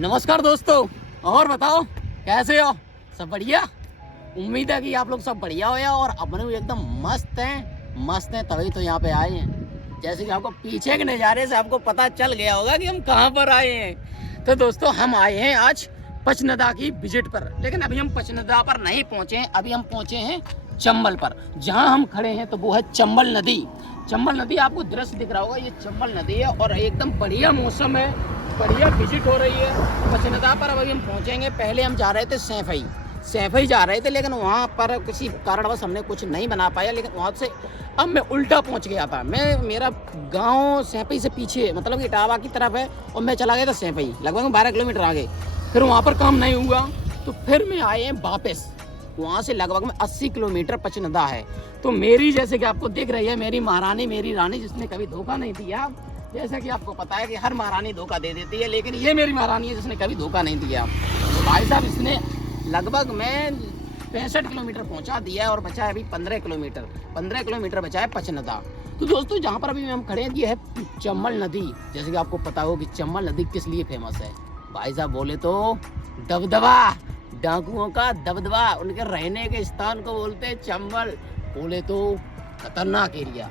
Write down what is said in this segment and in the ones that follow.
नमस्कार दोस्तों, और बताओ कैसे हो? सब बढ़िया। उम्मीद है कि आप लोग सब बढ़िया हो और अपने भी एकदम मस्त हैं तभी तो यहाँ पे आए हैं। जैसे कि आपको पीछे के नज़ारे से आपको पता चल गया होगा कि हम कहाँ पर आए हैं। तो दोस्तों हम आए हैं आज पचनदा की विजिट पर, लेकिन अभी हम पचनदा पर नहीं पहुँचे हैं। अभी हम पहुँचे हैं चंबल पर। जहाँ हम खड़े हैं तो वो है चंबल नदी। चंबल नदी आपको दृश्य दिख रहा होगा, ये चंबल नदी है और एकदम बढ़िया मौसम है, बढ़िया विजिट हो रही है पचनदा पर। अभी हम पहुंचेंगे। पहले हम जा रहे थे सैफई जा रहे थे, लेकिन वहाँ पर किसी कारणवश हमने कुछ नहीं बना पाया। लेकिन वहाँ से अब मैं उल्टा पहुंच गया था। मेरा गांव सैफई से पीछे मतलब कि इटावा की तरफ है और मैं चला गया था सैफई, लगभग 12 किलोमीटर आगे। फिर वहाँ पर काम नहीं हुआ तो फिर मैं आए हैं वापस। वहाँ से लगभग में 80 किलोमीटर पचनदा है। तो मेरी, जैसे कि आपको दिख रही है, मेरी महारानी, मेरी रानी, जिसने कभी धोखा नहीं दिया। जैसा कि आपको पता है कि हर महारानी धोखा दे देती है, लेकिन ये मेरी महारानी है जिसने कभी धोखा नहीं दिया। तो भाई साहब इसने लगभग में 65 किलोमीटर पहुंचा दिया है और बचा है अभी 15 किलोमीटर बचा है पचनदा। तो दोस्तों जहाँ पर अभी हम खड़े हैं ये है चंबल नदी। जैसे कि आपको पता हो कि चंबल नदी किस लिए फेमस है। भाई साहब बोले तो दबदबा, डाकुओं का दबदबा, उनके रहने के स्थान को बोलते हैं चंबल। बोले तो खतरनाक एरिया।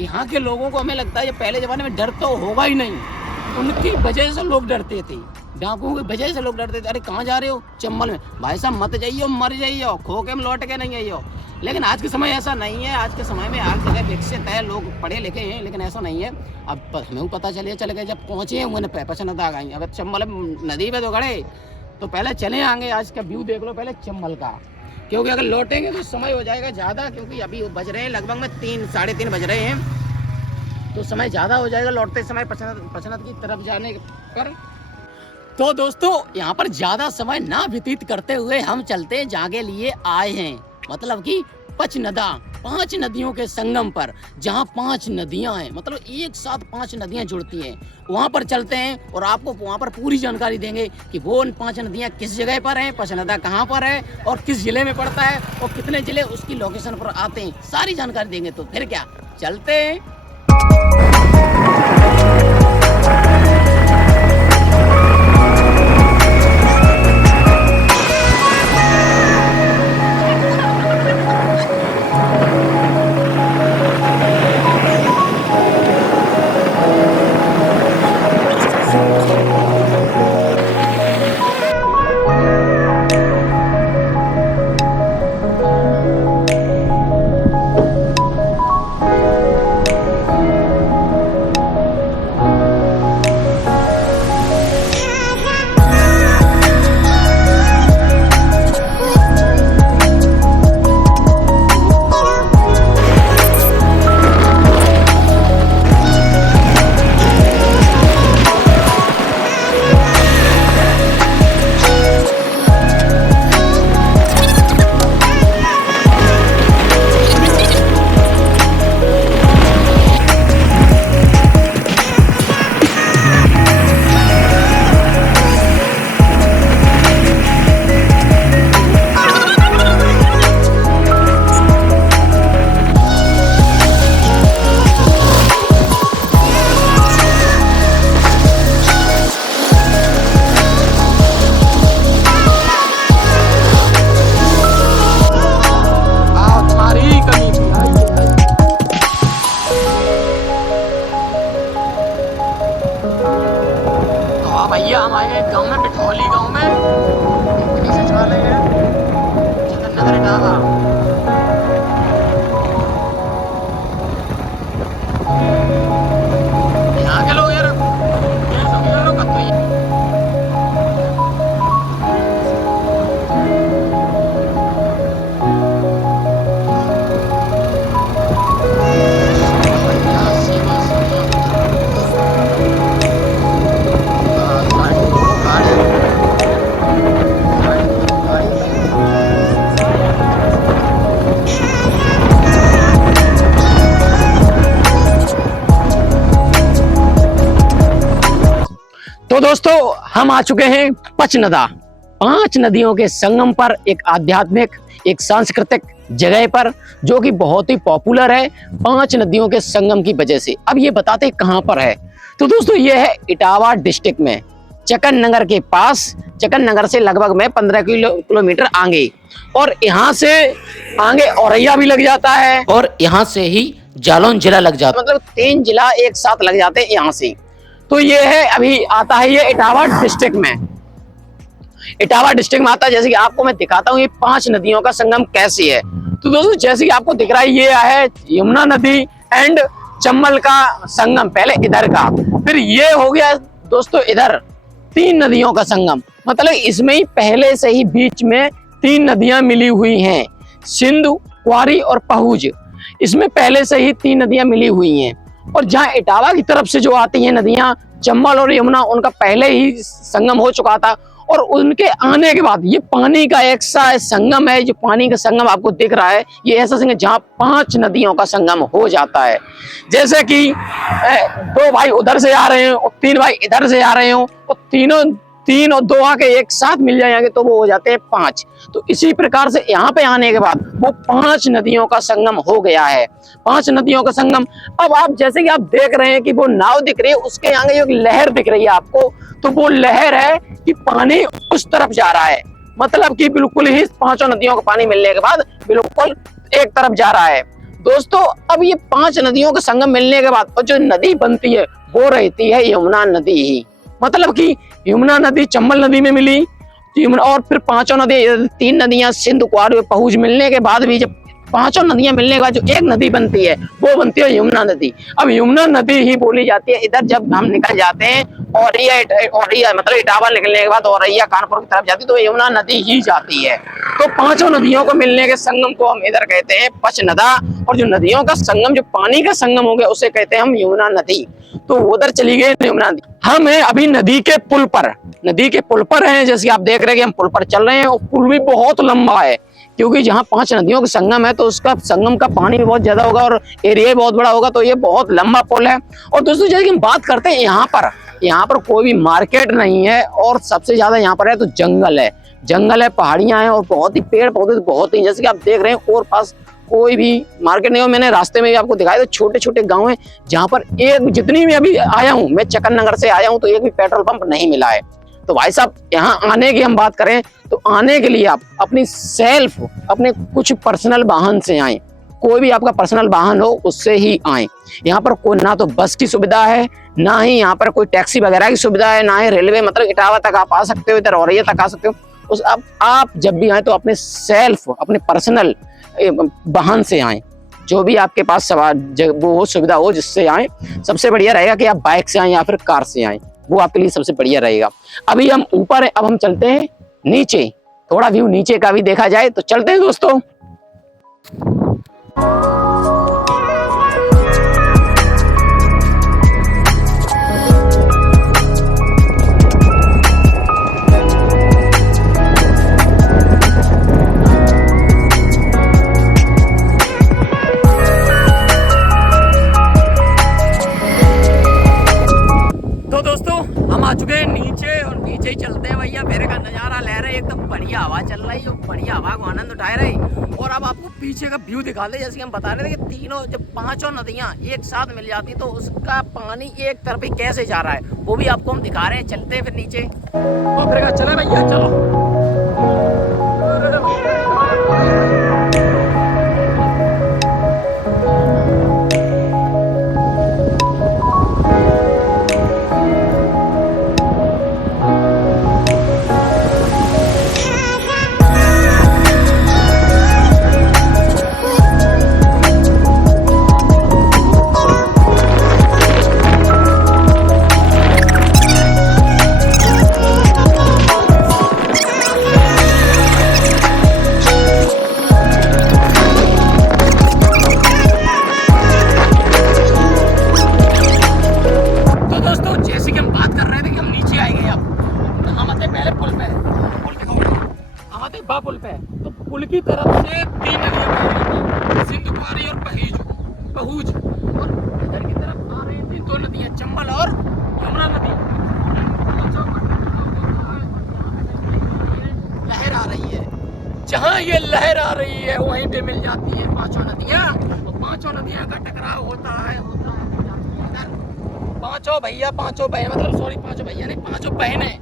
यहाँ के लोगों को हमें लगता है ये पहले ज़माने में डर तो होगा ही नहीं, उनकी वजह से लोग डरते थे, डाकुओं की वजह से लोग डरते थे। अरे कहाँ जा रहे हो? चंबल में। भाई साहब मत जाइए, मर जाइए, खो के हम लौट के नहीं आइए। लेकिन आज के समय ऐसा नहीं है। आज के समय में हर जगह विकसित है, लोग पढ़े लिखे हैं, लेकिन ऐसा नहीं है। अब हमें पता चल गया जब पहुँचे हैं मैंने पचनदा आ गई। अब चंबल नदी पे तो खड़े तो पहले चले आएंगे। आज का व्यू देख लो पहले चंबल का, क्योंकि अगर लौटेंगे तो समय हो जाएगा ज़्यादा, क्योंकि अभी बज रहे हैं लगभग में 3-3:30 बज रहे हैं, तो समय ज़्यादा हो जाएगा लौटते समय पचनद की तरफ जाने पर। तो दोस्तों यहाँ पर ज़्यादा समय ना व्यतीत करते हुए हम चलते हैं जहाँ के लिए आए हैं, मतलब कि पचनदा, 5 नदियों के संगम पर, जहाँ 5 नदियाँ हैं, मतलब एक साथ 5 नदियाँ जुड़ती हैं। वहाँ पर चलते हैं और आपको वहाँ पर पूरी जानकारी देंगे कि वो 5 नदियाँ किस जगह पर हैं, पचनदा कहाँ पर है और किस जिले में पड़ता है और कितने जिले उसकी लोकेशन पर आते हैं, सारी जानकारी देंगे। तो फिर क्या, चलते हैं। भैया हम आए हैं गाँव में, बिठौली गाँव में, सचिवालय है नगर इटावा। यहाँ के लोग यार ये समझ लो कत्तो ही। तो दोस्तों हम आ चुके हैं पचनदा, 5 नदियों के संगम पर, एक आध्यात्मिक, एक सांस्कृतिक जगह पर, जो कि बहुत ही पॉपुलर है 5 नदियों के संगम की वजह से। अब ये बताते कहां पर है। तो दोस्तों ये है इटावा डिस्ट्रिक्ट में, चकन नगर के पास, चकन नगर से लगभग में 15 किलोमीटर आगे, और यहाँ से आगे औरैया भी लग जाता है, और यहाँ से ही जालौन जिला लग जाता है। मतलब 3 जिला एक साथ लग जाते हैं यहाँ से। तो ये है, अभी आता है ये इटावा डिस्ट्रिक्ट में, इटावा डिस्ट्रिक्ट में आता है। जैसे कि आपको मैं दिखाता हूँ ये 5 नदियों का संगम कैसे है। तो दोस्तों जैसे कि आपको दिख रहा है, ये है यमुना नदी एंड चंबल का संगम, पहले इधर का, फिर ये हो गया दोस्तों इधर 3 नदियों का संगम। मतलब इसमें ही पहले से ही बीच में 3 नदियां मिली हुई हैं, सिंधु, क्वारी और पहुज। इसमें पहले से ही 3 नदियां मिली हुई हैं। और जहां इटावा की तरफ से जो आती हैं नदियां चंबल और यमुना, उनका पहले ही संगम हो चुका था। और उनके आने के बाद ये पानी का एक सा संगम है, जो पानी का संगम आपको दिख रहा है, ये ऐसा संगम जहाँ 5 नदियों का संगम हो जाता है। जैसे कि 2 भाई उधर से आ रहे हो और 3 भाई इधर से आ रहे हो, और 3 और 2 आके एक साथ मिल जाएंगे तो वो हो जाते हैं 5। तो इसी प्रकार से यहाँ पे आने के बाद वो 5 नदियों का संगम हो गया है, 5 नदियों का संगम। अब आप जैसे कि आप देख रहे हैं कि वो नाव दिख रही है, उसके आगे एक लहर दिख रही है आपको, तो वो लहर है कि पानी उस तरफ जा रहा है। मतलब कि बिल्कुल ही 5 नदियों का पानी मिलने के बाद बिल्कुल एक तरफ जा रहा है। दोस्तों अब ये 5 नदियों का संगम मिलने के बाद और जो नदी बनती है वो रहती है यमुना नदी ही। मतलब कि यमुना नदी चंबल नदी में मिली, और फिर 5 नदी, 3 नदियां सिंधु, क्वारी और पहुज मिलने के बाद भी जब 5 नदियां मिलने के बाद जो एक नदी बनती है वो बनती है यमुना नदी। अब यमुना नदी ही बोली जाती है इधर जब हम निकल जाते हैं, औरैया मतलब इटावा निकलने के बाद औरैया कानपुर की तरफ जाती है तो यमुना नदी ही जाती है। तो 5 नदियों को मिलने के संगम को हम इधर कहते हैं पचनदा, और जो नदियों का संगम, जो पानी का संगम हो गया, उसे कहते हैं हम यमुना नदी। तो उधर चली गई यमुना नदी। हम हैं अभी नदी के पुल पर, नदी के पुल पर हैं। जैसे आप देख रहे हैं कि हम पुल पर चल रहे हैं, और पुल भी बहुत लंबा है, क्योंकि जहाँ 5 नदियों का संगम है तो उसका संगम का पानी भी बहुत ज्यादा होगा और एरिया बहुत बड़ा होगा, तो ये बहुत लंबा पुल है। और दोस्तों जैसे कि हम बात करते हैं यहाँ पर कोई भी मार्केट नहीं है, और सबसे ज्यादा यहाँ पर है तो जंगल है, पहाड़ियां हैं, और बहुत ही पेड़ पौधे बहुत ही, जैसे कि आप देख रहे हैं, और पास कोई भी मार्केट नहीं हो। मैंने रास्ते में भी आपको दिखाया, तो छोटे छोटे गांव हैं जहां पर एक, जितनी भी अभी आया हूं मैं, चकन नगर से आया हूं, तो एक भी पेट्रोल पंप नहीं मिला है। तो भाई साहब यहाँ आने की हम बात करें तो आने के लिए आप अपनी सेल्फ, अपने कुछ पर्सनल वाहन से आए, कोई भी आपका पर्सनल वाहन हो उससे ही आए। यहाँ पर कोई ना तो बस की सुविधा है, ना ही यहाँ पर कोई टैक्सी वगैरह की सुविधा है, ना ही रेलवे, मतलब इटावा तक आप आ सकते हो, इधर औरैया तक आ सकते हो। उस आप जब भी आए तो अपने सेल्फ, अपने पर्सनल वाहन से आए, जो भी आपके पास सवार वो हो, सुविधा हो, जिससे आए। सबसे बढ़िया रहेगा कि आप बाइक से आए या फिर कार से आए, वो आपके लिए सबसे बढ़िया रहेगा। अभी हम ऊपर है, अब हम चलते हैं नीचे, थोड़ा व्यू नीचे का भी देखा जाए, तो चलते हैं दोस्तों। हम आ चुके हैं नीचे, और नीचे ही चलते हैं भैया। मेरे का नज़ारा ले रहे, एकदम बढ़िया हवा चल रही है, बढ़िया हवा को आनंद उठा रहे। और अब आपको पीछे का व्यू दिखा दे। जैसे कि हम बता रहे थे कि जब 5 नदियां एक साथ मिल जाती तो उसका पानी एक तरफ ही कैसे जा रहा है, वो भी आपको हम दिखा रहे हैं। चलते हैं फिर नीचे, तो फिर चले भैया, चलो। पुल पे, तो पुल की तरफ से 3 नदियां बह रही हैं, सिंधु, क्वारी और पहुज। और इधर की तरफ आ रही हैं 2 नदियां, चंबल और यमुना नदी। लहर आ रही है, जहाँ ये लहर आ रही है वहीं पे मिल जाती है 5 नदियां, और 5 नदियां का टकराव होता है। 5 भैया, 5 बहन, मतलब सॉरी 5 भैया नहीं, 5 बहनें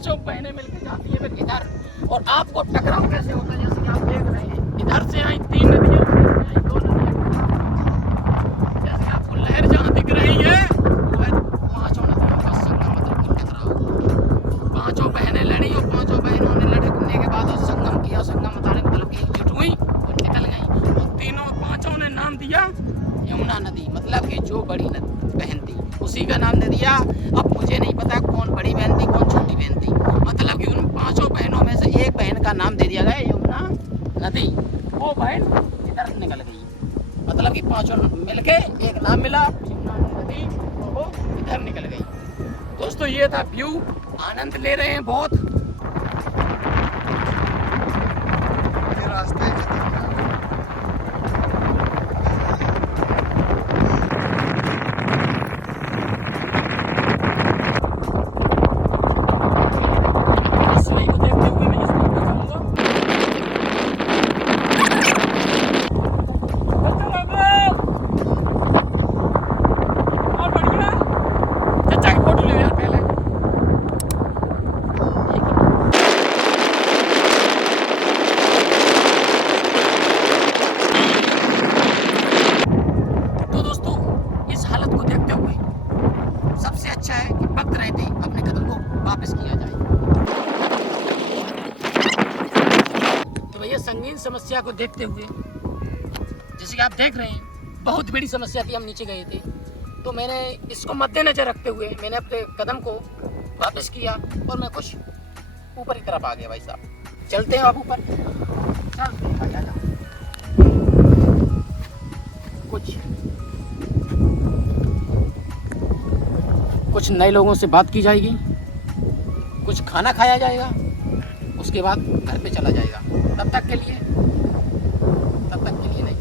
पांचों बहनें मिलकर जाती है फिर इधर, और आपको टकराव कैसे होता है जैसे कि आप देख रहे हैं, इधर से आई 3 नदियां, आई 2 नदियां, जैसे आपको लहर जहाँ दिख रही है वो है पांचों नदियों का संगम, मतलब कि टकराव। पांचों बहनें लड़ी और पांचों बहनों ने लड़ने के बाद संगम किया, संगम मतलब एकजुट हुई और निकल गई, और तीनों पांचों ने नाम दिया यमुना नदी, मतलब कि जो बड़ी बहन थी उसी का नाम दे दिया। अब मुझे नहीं पता कौन बड़ी बहन थी कौन छोटी बहन थी, मतलब कि उन पांचों बहनों में से एक बहन का नाम दे दिया गया यमुना नदी, वो बहन इधर निकल गई, मतलब कि पांचों मिलके एक नाम मिला यमुना नदी, वो इधर निकल गई। दोस्तों ये था व्यू, आनंद ले रहे हैं बहुत। रास्ते संगीन समस्या को देखते हुए, जैसे कि आप देख रहे हैं बहुत बड़ी समस्या थी, हम नीचे गए थे, तो मैंने इसको मद्देनजर रखते हुए मैंने अपने कदम को वापस किया और मैं कुछ ऊपर की तरफ आ गया। भाई साहब चलते हैं आप ऊपर, चलते हैं भाई, आजा। कुछ नए लोगों से बात की जाएगी, कुछ खाना खाया जाएगा, उसके बाद घर पे चला जाएगा। तब तक के लिए नहीं,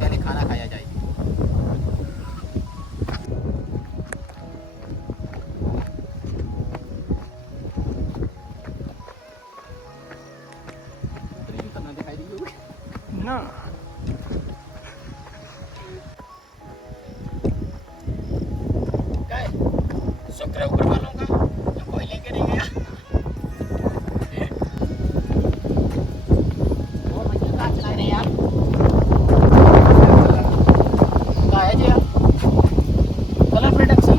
पहले खाना खाया जाएगा। ना शुक्र है ऊपर वालों का जो कोई लेके नहीं गया। और भैया कहाँ चला रहे हैं आप? कहाँ है जी आप? कलर प्रोडक्शन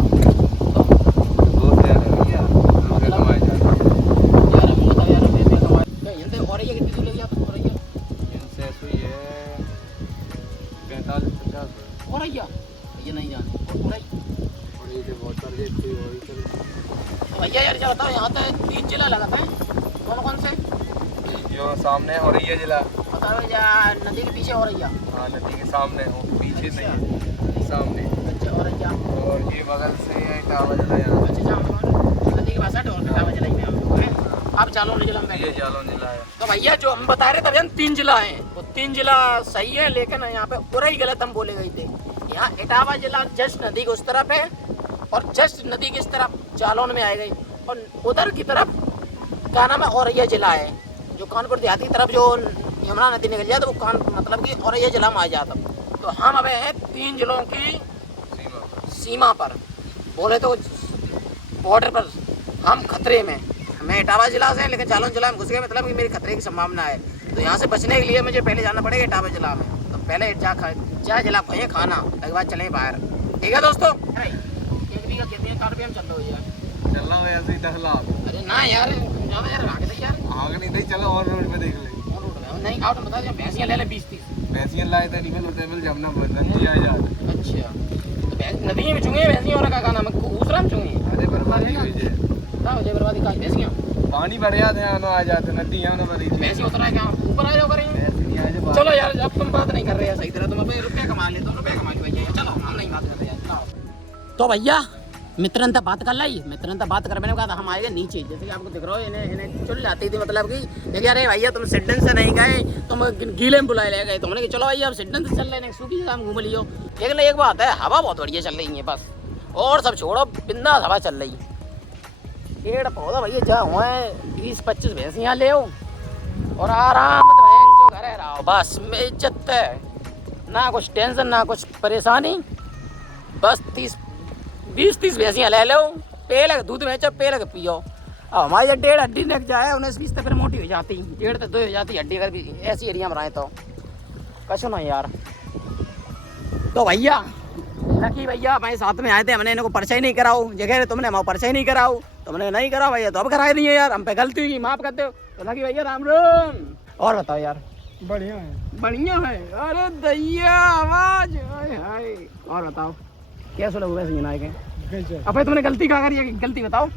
और ये कितनी दूर लगी आप? और ये नहीं जाने भैया यार क्या बताओ, यहाँ तो 3 जिला लगाता है, कौन कौन से? यो सामने हो रही है जिला, बताओ यार, नदी के पीछे हो रही है। हाँ नदी के सामने हो, पीछे अच्छा। नहीं सामने। अच्छा और ये बगल से टावर जिला यहाँ। अच्छा नदी के पास है टावर जिला में हम लोग हैं। आप जालौन जिला में, ये जालौन जिला है। तो भैया जो हम बता रहे थे भैया 3 जिला हैं, वो 3 जिला सही है, लेकिन यहाँ पे पूरा ही गलत हम बोले गए थे। यहाँ इटावा जिला जस्ट नदी के उस तरफ है और जस्ट नदी की इस तरफ जालौन में आए गई, और उधर की तरफ क्या नाम है औरैया जिला है, जो कानपुर देहाती की तरफ जो यमुना नदी निकल जाए तो वो मतलब कि औरैया जिला में आ जाता। तो हम अब हैं 3 जिलों की सीमा पर, बोले तो बॉर्डर पर हम खतरे में। मैं इटावा जिला से, लेकिन जालौन जिला में घुस गए, मतलब कि मेरी खतरे की संभावना है। तो यहाँ से बचने के लिए मुझे पहले जाना पड़ेगा इटावा जिला में, तो पहले जा जिला खाइए खाना, उसके बाद चलें बाहर। ठीक है दोस्तों, कितने रुपये हम चल रहे हो यार? चल रहा है ऐसे ही 10 लाख। अरे ना यार, ज़्यादा यार आगे तक यार, आगे नहीं देख, चलो और रोड पे देख ले। और रोड में नहीं आओ तो बता दिया, भैंसियाँ ले ले 20-30 भैंसियाँ लाए थे, निकल होते मिल जमना नदी आ जा। अच्छा तो नदी में चुंगे भैंसियाँ, और क्या नाम है, दूसरा में चुंगे? अरे बर्बादी हुई है, क्या हो जाए बर्बादी? कहाँ भैंसियाँ? पानी भर जाते हैं आ जाते, नदी यहाँ ना भरी थी। भैंसियाँ उतरा है क्या? ऊपर आ जाओ करेंगे। चलो यार, अब तुम बात नहीं कर रहे हैं सही तरह, तुम अपने रुपया कमा ले, 2 रुपया कमा ले भैया, चलो हम नहीं बात करते यार। तो भैया मित्रन तक बात कर लाई, मित्रन तक बात कर मैंने कहा हम आएंगे नीचे, जैसे कि आपको दिख रहा हो इन्हें चुन जाती थी, मतलब कि देखिए अरे भैया तुम सिडन से नहीं गए, तुम गीले में बुलाए ले गए, तो हमने कहा चलो भैया अब सिडन से चल रहे हैं, सूखी जगह हम घूम लियो। लेकिन एक बात है, हवा बहुत बढ़िया चल रही है बस, और सब छोड़ो, बिंदास हवा चल रही। पेड़ पौधा भैया जहाँ हुए 20-25 भैंसियाँ ले और आराम जो घर है रहो, बस में इज्जत है, ना कुछ टेंशन ना कुछ परेशानी, बस 20-30 भैंसियाँ ले लो, पे लगे दूध बेचो, पे लगे पियो, अब हमारी जब 1.5 हड्डी निक जाए 19-20 तक फिर मोटी हो जाती, 1.5 तो 2 हो जाती हड्डी अगर भी ऐसी एरिया में रहे तो कशो ना यार। तो भैया लकी भैया हमारे साथ में आए थे, हमने इनको परिचय नहीं कराओ, जगह तुमने हमारा परिचय नहीं कराओ, तुमने नहीं करा भैया तो अब कराए नहीं है यार, हम पे गलती हुई माफ कर दो। तो लकी भैया राम राम। और बताओ यार। बढ़िया है, बढ़िया है। अरे दैया आवाज हाय। और बताओ कैसे लोग वैसे नायक हैं? अब तुमने गलती क्या करी है, गलती बताओ।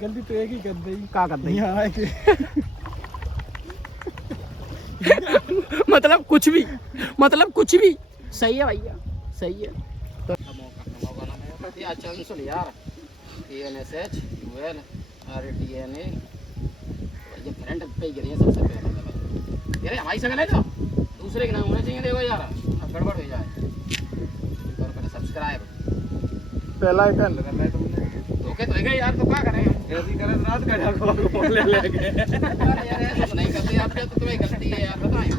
गलती तो एक ही कर दी। क्या कर दी? यहाँ आके मतलब कुछ भी, मतलब कुछ भी सही है भैया, सही है। तो मौका ना है अच्छा सुन यार, TNSH UL RTNA ये करंट पे गिरी है सबसे पहले। यार हमारी शक्ल है तो दूसरे के नाम होने चाहिए, देखो यार अब गड़बड़ हो जाए। और पहले सब्सक्राइब पहला आइकन करना है तुमने। ओके तो है यार, तो क्या करें ऐसी करत रात का ढाको बोले लेके। अरे यार ऐसा तो नहीं करते आप, तो तुम्हें गलती है यार, बताएं।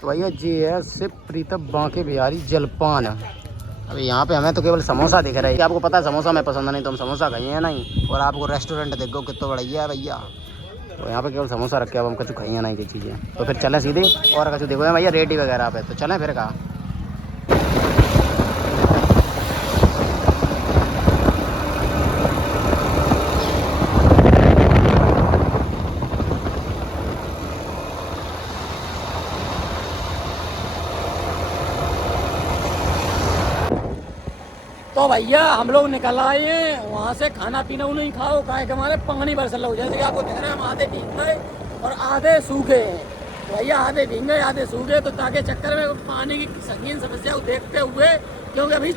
तो भैया जी है सिर्फ प्रीतम बांके बिहारी जलपान। अभी यहाँ पे हमें तो केवल समोसा दिख रहा है, आपको पता है समोसा मैं पसंद नहीं तो हम समोसा खाइए हैं नहीं। और आपको रेस्टोरेंट देखो कितना बढ़िया है भैया, तो यहाँ पे केवल समोसा रखे, अब हम कछु खाइए नहीं की चीज़ें, तो फिर चलें सीधे और कछु देखो भैया रेडी वगैरह पे, तो चलें फिर कहाँ। तो भैया हम लोग निकल आए हैं वहाँ से, खाना पीना नहीं खाओ काहे कि हमारे पानी बरसल हो, जैसे कि आपको दिख रहा है हम आधे भीग गए और आधे सूखे हैं। तो भैया आधे भीग गए आधे सूखे, तो ताकि चक्कर में पानी की संगीन समस्या को देखते हुए, क्योंकि अभी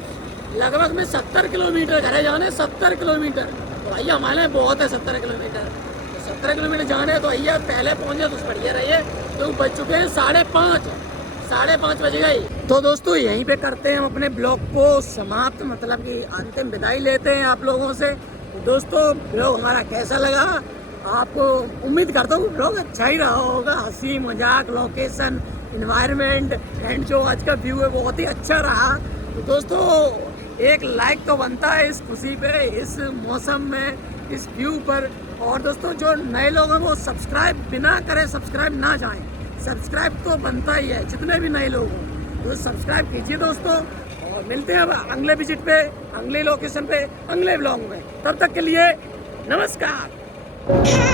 लगभग में 70 किलोमीटर घर जाने, 70 किलोमीटर। तो भैया हमारे बहुत है 70 किलोमीटर, तो 70 किलोमीटर जाने तो भैया पहले पहुँच जाए तो बढ़िया रहिए, तो बज चुके हैं 5:30 बज गई। तो दोस्तों यहीं पे करते हैं हम अपने ब्लॉग को समाप्त, मतलब कि अंतिम विदाई लेते हैं आप लोगों से। तो दोस्तों ब्लॉग हमारा कैसा लगा, आपको उम्मीद करता हूँ ब्लॉग अच्छा ही रहा होगा, हंसी मजाक लोकेशन एनवायरनमेंट एंड जो आज का व्यू है बहुत ही अच्छा रहा। तो दोस्तों एक लाइक तो बनता है इस खुशी पे, इस मौसम में, इस व्यू पर। और दोस्तों जो नए लोग हैं वो सब्सक्राइब बिना करे सब्सक्राइब ना जाएं, सब्सक्राइब तो बनता ही है जितने भी नए लोग हों, तो सब्सक्राइब कीजिए दोस्तों। और मिलते हैं अब अगले विजिट पे, अगले लोकेशन पे, अगले ब्लॉग में। तब तक के लिए नमस्कार।